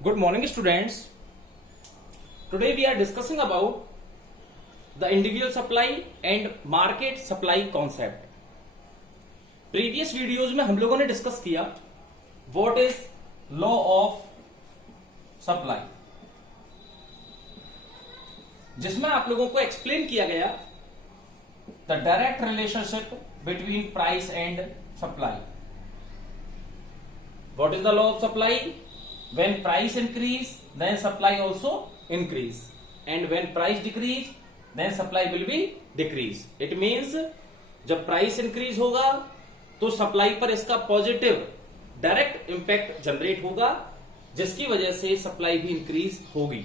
Good morning, students. Today we are discussing about the individual supply and market supply concept. Previous videos में हम लोगों ने discuss किया what is law of supply, जिसमें आप लोगों को एक्सप्लेन किया गया the direct relationship between price and supply. What is the law of supply? When price increase, then supply also increase, and when price decrease, then supply will be decrease. It means जब price increase होगा तो supply पर इसका positive direct impact generate होगा, जिसकी वजह से supply भी इंक्रीज होगी,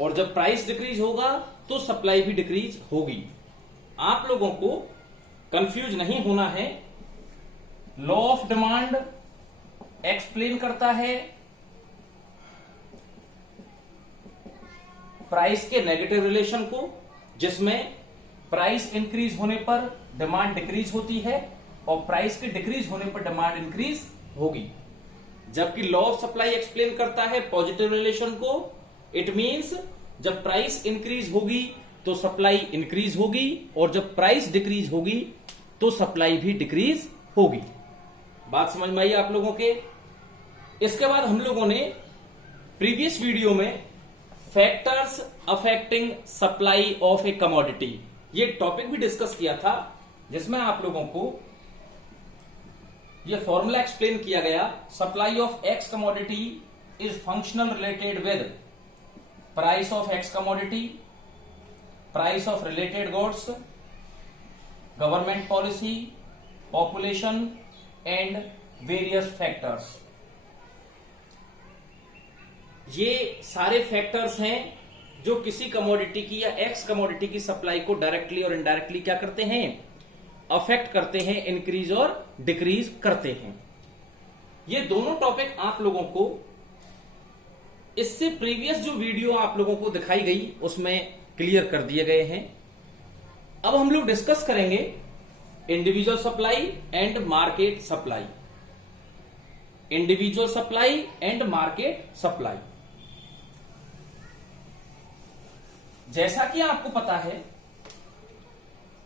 और जब प्राइस डिक्रीज होगा तो सप्लाई भी डिक्रीज होगी. आप लोगों को कंफ्यूज नहीं होना है. लॉ ऑफ डिमांड एक्सप्लेन करता है प्राइस के नेगेटिव रिलेशन को, जिसमें प्राइस इंक्रीज होने पर डिमांड डिक्रीज होती है और प्राइस के डिक्रीज होने पर डिमांड इंक्रीज होगी. जबकि लॉ ऑफ सप्लाई एक्सप्लेन करता है पॉजिटिव रिलेशन को. इट मींस जब प्राइस इंक्रीज होगी तो सप्लाई इंक्रीज होगी, और जब प्राइस डिक्रीज होगी तो सप्लाई भी डिक्रीज होगी. बात समझ में आई आप लोगों के? इसके बाद हम लोगों ने प्रीवियस वीडियो में factors affecting supply of A commodity, ये टॉपिक भी डिस्कस किया था, जिसमें आप लोगों को ये फॉर्मूला एक्सप्लेन किया गया. Supply of x commodity is functional related with price of x commodity, price of related goods, government policy, population and various factors. ये सारे फैक्टर्स हैं जो किसी कमोडिटी की या एक्स कमोडिटी की सप्लाई को डायरेक्टली और इनडायरेक्टली क्या करते हैं, अफेक्ट करते हैं, इंक्रीज और डिक्रीज करते हैं. ये दोनों टॉपिक आप लोगों को इससे प्रीवियस जो वीडियो आप लोगों को दिखाई गई उसमें क्लियर कर दिए गए हैं. अब हम लोग डिस्कस करेंगे individual supply and market supply. Individual supply and market supply. जैसा कि आपको पता है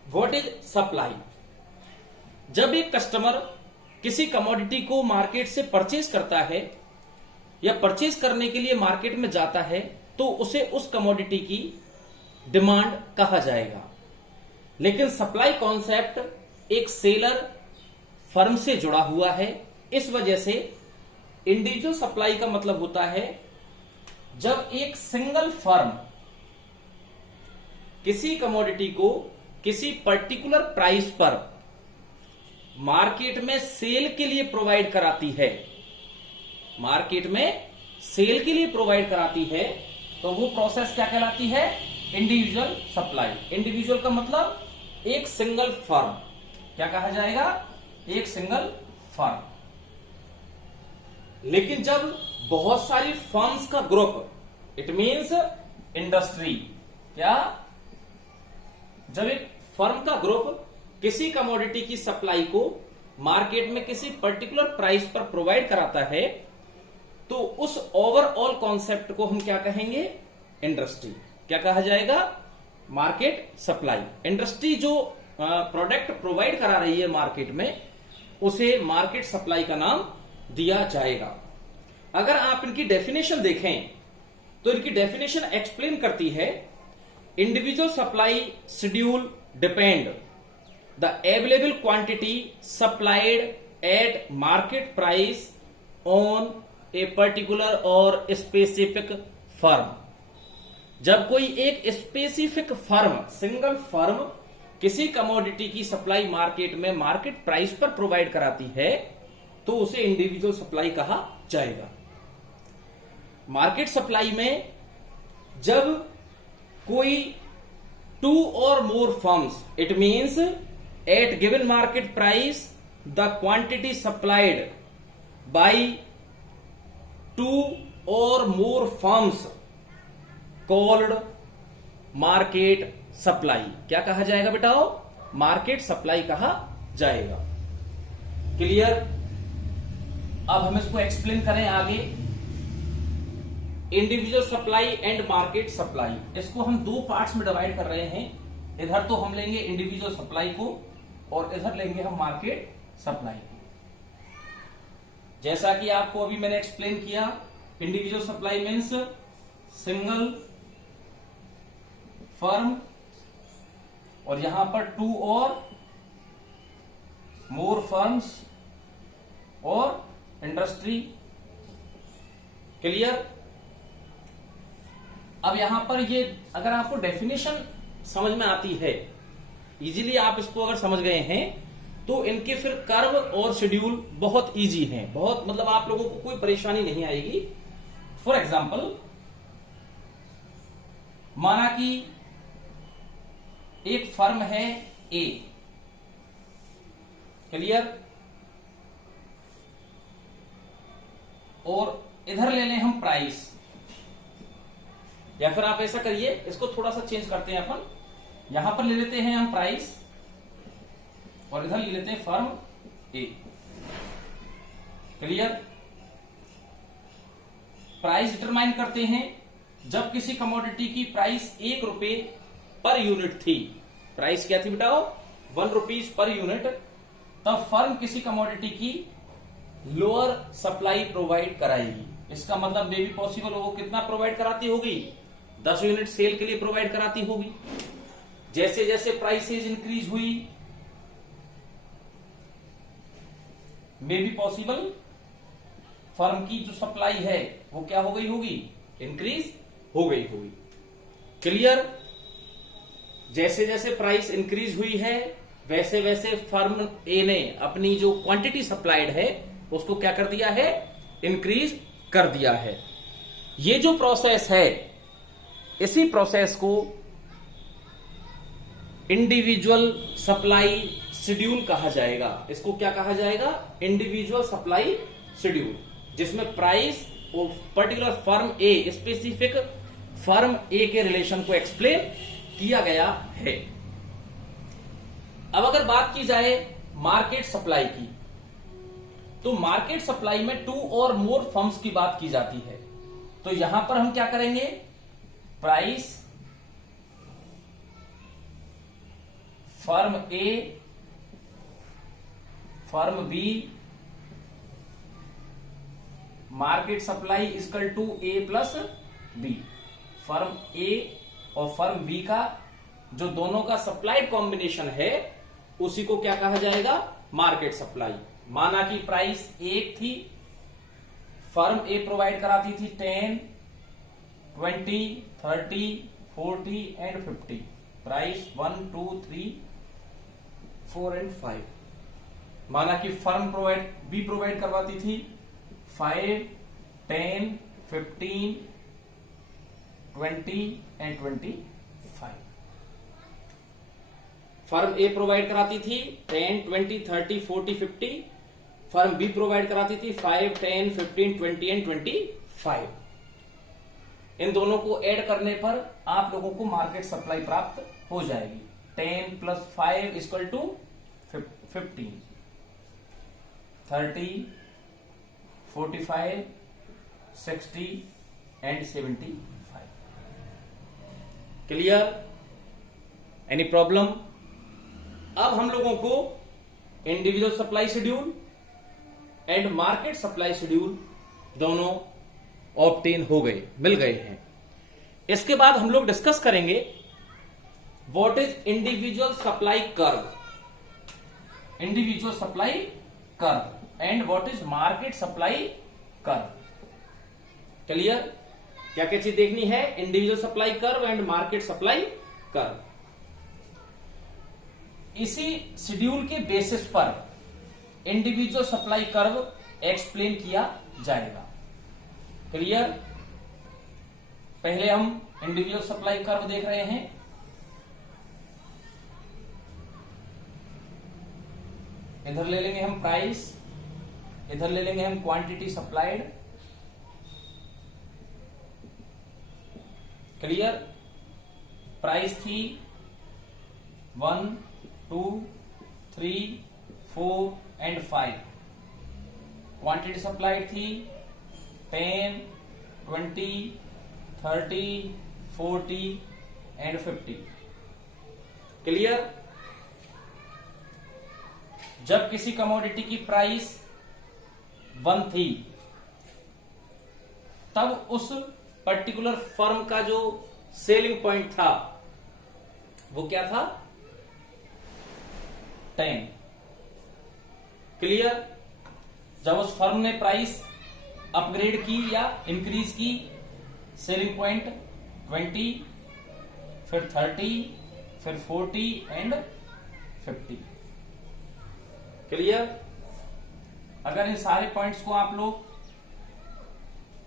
व्हाट इज सप्लाई. जब एक कस्टमर किसी कमोडिटी को मार्केट से परचेज करता है या परचेज करने के लिए मार्केट में जाता है, तो उसे उस कमोडिटी की डिमांड कहा जाएगा. लेकिन सप्लाई कॉन्सेप्ट एक सेलर फर्म से जुड़ा हुआ है. इस वजह से इंडिविजुअल सप्लाई का मतलब होता है जब एक सिंगल फर्म किसी कमोडिटी को किसी पर्टिकुलर प्राइस पर मार्केट में सेल के लिए प्रोवाइड कराती है, मार्केट में सेल के लिए प्रोवाइड कराती है, तो वो प्रोसेस क्या कहलाती है, इंडिविजुअल सप्लाई. इंडिविजुअल का मतलब एक सिंगल फर्म. क्या कहा जाएगा, एक सिंगल फर्म. लेकिन जब बहुत सारी फर्म्स का ग्रुप, इट मींस इंडस्ट्री, क्या, जब एक फर्म का ग्रुप किसी कमोडिटी की सप्लाई को मार्केट में किसी पर्टिकुलर प्राइस पर प्रोवाइड कराता है, तो उस ओवरऑल कॉन्सेप्ट को हम क्या कहेंगे, इंडस्ट्री. क्या कहा जाएगा, मार्केट सप्लाई. इंडस्ट्री जो प्रोडक्ट प्रोवाइड करा रही है मार्केट में, उसे मार्केट सप्लाई का नाम दिया जाएगा. अगर आप इनकी डेफिनेशन देखें तो इनकी डेफिनेशन एक्सप्लेन करती है individual supply schedule depend the available quantity supplied eight market price on a particular और स्पेसिफिक फर्म. जब कोई एक स्पेसिफिक फर्म, सिंगल फर्म किसी कमोडिटी की सप्लाई मार्केट में मार्केट प्राइस पर प्रोवाइड कराती है, तो उसे इंडिविजुअल सप्लाई कहा जाएगा. मार्केट सप्लाई में जब कोई two or more firms, it means at given market price the quantity supplied by two or more firms called market supply. क्या कहा जाएगा बेटाओ, मार्केट सप्लाई कहा जाएगा. क्लियर? अब हम इसको एक्सप्लेन करें आगे. Individual supply and market supply, इसको हम दो पार्ट्स में डिवाइड कर रहे हैं। इधर तो हम लेंगे इंडिविजुअल सप्लाई को और इधर लेंगे हम मार्केट सप्लाई को। जैसा कि आपको अभी मैंने एक्सप्लेन किया, individual supply means single firm और यहां पर टू और मोर फर्म्स और इंडस्ट्री। क्लियर? अब यहां पर ये अगर आपको डेफिनेशन समझ में आती है, इजीली आप इसको अगर समझ गए हैं, तो इनके फिर कर्व और शेड्यूल बहुत इजी हैं, बहुत मतलब आप लोगों को कोई परेशानी नहीं आएगी। फॉर एग्जाम्पल, माना कि एक फर्म है ए। क्लियर? और इधर ले लें हम प्राइस, या फिर आप ऐसा करिए, इसको थोड़ा सा चेंज करते हैं अपन, यहां पर ले लेते हैं हम प्राइस और इधर ले लेते हैं फर्म ए। क्लियर? प्राइस डिटरमाइन करते हैं जब किसी कमोडिटी की प्राइस ₹1 पर यूनिट थी। प्राइस क्या थी बेटा? ₹1 पर यूनिट। तब फर्म किसी कमोडिटी की लोअर सप्लाई प्रोवाइड कराएगी। इसका मतलब मे भी पॉसिबल हो, कितना प्रोवाइड कराती होगी? 10 यूनिट सेल के लिए प्रोवाइड कराती होगी। जैसे जैसे प्राइसेज इंक्रीज हुई, मे बी पॉसिबल फर्म की जो सप्लाई है वो क्या हो गई होगी? इंक्रीज हो गई होगी। क्लियर? जैसे जैसे प्राइस इंक्रीज हुई है, वैसे वैसे फर्म ए ने अपनी जो क्वांटिटी सप्लाइड है उसको क्या कर दिया है? इंक्रीज कर दिया है। ये जो प्रोसेस है, इसी प्रोसेस को इंडिविजुअल सप्लाई शेड्यूल कहा जाएगा। इसको क्या कहा जाएगा? इंडिविजुअल सप्लाई शेड्यूल, जिसमें प्राइस और पर्टिकुलर फर्म ए, स्पेसिफिक फर्म ए के रिलेशन को एक्सप्लेन किया गया है। अब अगर बात की जाए मार्केट सप्लाई की, तो मार्केट सप्लाई में टू और मोर फर्म्स की बात की जाती है। तो यहां पर हम क्या करेंगे? Price firm A, firm B, market supply equal to A plus B. Firm A और फर्म बी का जो दोनों का सप्लाइड कॉम्बिनेशन है, उसी को क्या कहा जाएगा? Market supply. माना कि प्राइस 1 थी, फर्म ए प्रोवाइड कराती थी 10, 20, 30, 40 एंड 50। Price 1, 2, 3, 4 and 5। माना कि फर्म बी प्रोवाइड करवाती थी 5, 10, 15, 20 एंड 25। फर्म ए प्रोवाइड कराती थी 10, 20, 30, 40, 50। फर्म बी प्रोवाइड कराती थी 5, 10, 15, 20 एंड 25। इन दोनों को ऐड करने पर आप लोगों को मार्केट सप्लाई प्राप्त हो जाएगी। 10 + 5 = 15, 30, 45, 60 एंड 75। क्लियर? Any problem? अब हम लोगों को individual supply schedule and market supply schedule दोनों ऑब्टेन हो गए, मिल गए हैं। इसके बाद हम लोग डिस्कस करेंगे what is individual supply curve, individual supply curve and what is market supply curve. Clear? क्या क्या चीज देखनी है? Individual supply curve and market supply curve. इसी शेड्यूल के बेसिस पर इंडिविजुअल सप्लाई कर्व एक्सप्लेन किया जाएगा। क्लियर? पहले हम इंडिविजुअल सप्लाई कर्व देख रहे हैं। इधर ले लेंगे हम प्राइस, इधर ले लेंगे हम क्वांटिटी सप्लाइड। क्लियर? प्राइस थी 1, 2, 3, 4 एंड 5। क्वांटिटी सप्लाइड थी 10, 20, 30, 40 एंड 50। क्लियर? जब किसी कमोडिटी की प्राइस 1 थी, तब उस पर्टिकुलर फर्म का जो सेलिंग पॉइंट था वो क्या था? 10। क्लियर? जब उस फर्म ने प्राइस अपग्रेड की या इंक्रीज की, सेलिंग पॉइंट 20, फिर 30, फिर 40 एंड 50। क्लियर? अगर इन सारे पॉइंट्स को आप लोग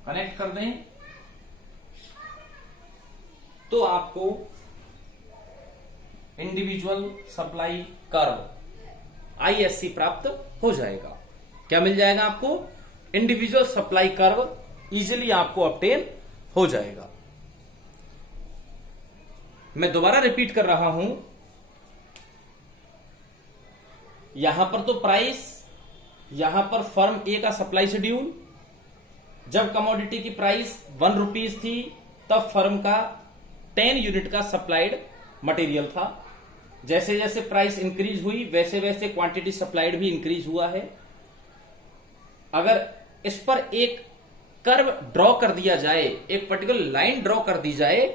कनेक्ट कर दें तो आपको इंडिविजुअल सप्लाई कर्व ISC प्राप्त हो जाएगा। क्या मिल जाएगा आपको? इंडिविजुअल सप्लाई कर्व इजीली आपको ऑब्टेन हो जाएगा। मैं दोबारा रिपीट कर रहा हूं, यहां पर तो प्राइस, यहां पर फर्म ए का सप्लाई शेड्यूल, जब कमोडिटी की प्राइस 1 रुपीज थी तब फर्म का 10 यूनिट का सप्लाइड मटेरियल था। जैसे जैसे प्राइस इंक्रीज हुई वैसे वैसे क्वांटिटी सप्लाइड भी इंक्रीज हुआ है। अगर इस पर एक कर्व ड्रॉ कर दिया जाए, एक पर्टिकुलर लाइन ड्रॉ कर दी जाए,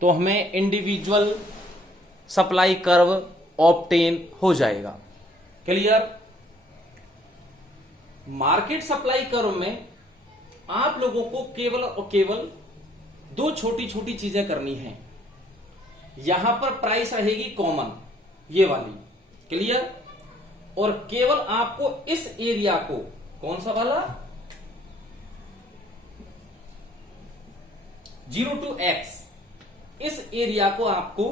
तो हमें इंडिविजुअल सप्लाई कर्व ऑब्टेन हो जाएगा। क्लियर? मार्केट सप्लाई कर्व में आप लोगों को केवल और केवल 2 छोटी छोटी चीजें करनी है। यहां पर प्राइस रहेगी कॉमन, ये वाली। क्लियर? और केवल आपको इस एरिया को, कौन सा वाला, 0 to X, इस एरिया को आपको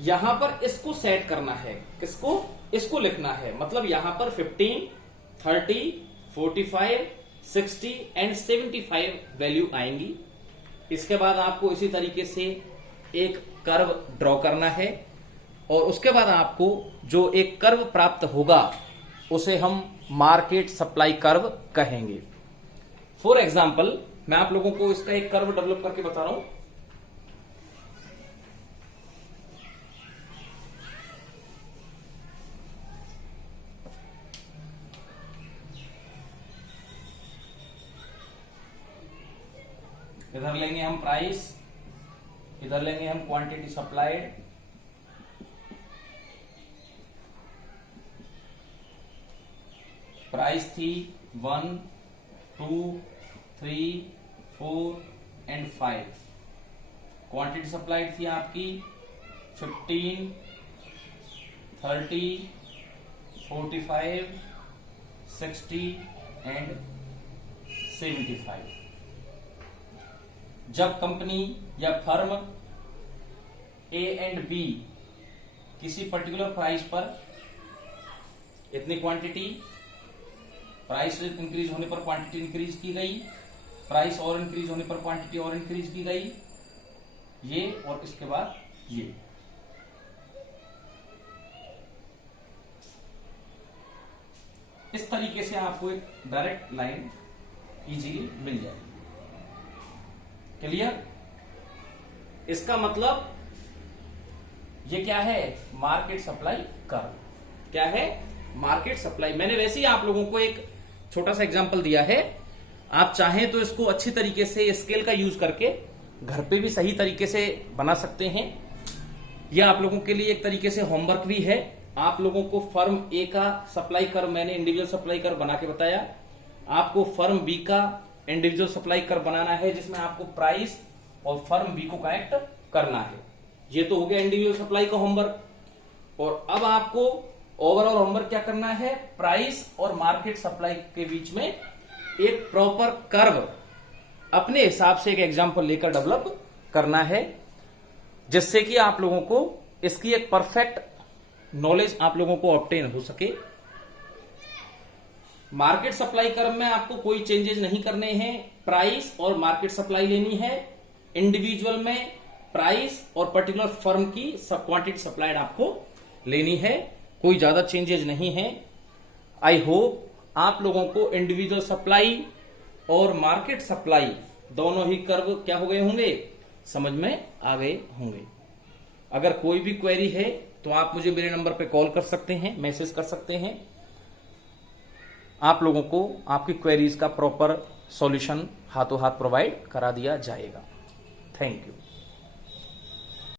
यहां पर इसको सेट करना है। किसको? इसको लिखना है। मतलब यहां पर 15, 30, 45, 60 एंड 75 वैल्यू आएंगी। इसके बाद आपको इसी तरीके से एक कर्व ड्रॉ करना है और उसके बाद आपको जो एक कर्व प्राप्त होगा उसे हम मार्केट सप्लाई कर्व कहेंगे। फॉर एग्जाम्पल मैं आप लोगों को इसका एक कर्व डेवलप करके बता रहा हूं। इधर लेंगे हम प्राइस, इधर लेंगे हम क्वांटिटी सप्लाइड, प्राइस थी 1, 2, 3, 4 एंड 5। क्वांटिटी सप्लाइड थी आपकी 15, 30, 45, 60 एंड 75। जब कंपनी या फर्म ए एंड बी किसी पर्टिकुलर प्राइस पर इतनी क्वांटिटी, प्राइस इंक्रीज होने पर क्वांटिटी इंक्रीज की गई, प्राइस और इंक्रीज होने पर क्वांटिटी और इंक्रीज की गई, ये और इसके बाद ये। इस तरीके से आपको एक डायरेक्ट लाइन इजीली मिल जाएगी। क्लियर? इसका मतलब ये क्या है? Market supply curve. क्या है? Market supply. मैंने वैसे ही आप लोगों को एक छोटा सा एग्जांपल दिया है। आप चाहें तो इसको अच्छी तरीके से स्केल का यूज करके घर पे भी सही तरीके से बना सकते हैं। यह आप लोगों के लिए एक तरीके से होमवर्क भी है। आप लोगों को फर्म ए का सप्लाई कर्व मैंने इंडिविजुअल सप्लाई कर्व बना के बताया, आपको फर्म बी का इंडिविजुअल सप्लाई कर्व बनाना है जिसमें आपको प्राइस और फर्म बी को कनेक्ट करना है। ये तो हो गया इंडिविजुअल सप्लाई का होमवर्क। और अब आपको ओवरऑल होमवर्क क्या करना है? प्राइस और मार्केट सप्लाई के बीच में एक प्रॉपर कर्व अपने हिसाब से एक एग्जांपल लेकर डेवलप करना है, जिससे कि आप लोगों को इसकी एक परफेक्ट नॉलेज आप लोगों को ऑब्टेन हो सके। मार्केट सप्लाई कर्व में आपको कोई चेंजेस नहीं करने हैं। प्राइस और मार्केट सप्लाई लेनी है। इंडिविजुअल में प्राइस और पर्टिकुलर फर्म की क्वांटिटी सप्लाइड आपको लेनी है। कोई ज्यादा चेंजेस नहीं है। आई होप आप लोगों को इंडिविजुअल सप्लाई और मार्केट सप्लाई दोनों ही कर्व क्या हो गए होंगे, समझ में आ गए होंगे। अगर कोई भी क्वेरी है तो आप मुझे मेरे नंबर पे कॉल कर सकते हैं, मैसेज कर सकते हैं। आप लोगों को आपकी क्वेरीज का प्रॉपर सॉल्यूशन हाथों हाथ प्रोवाइड करा दिया जाएगा। Thank you.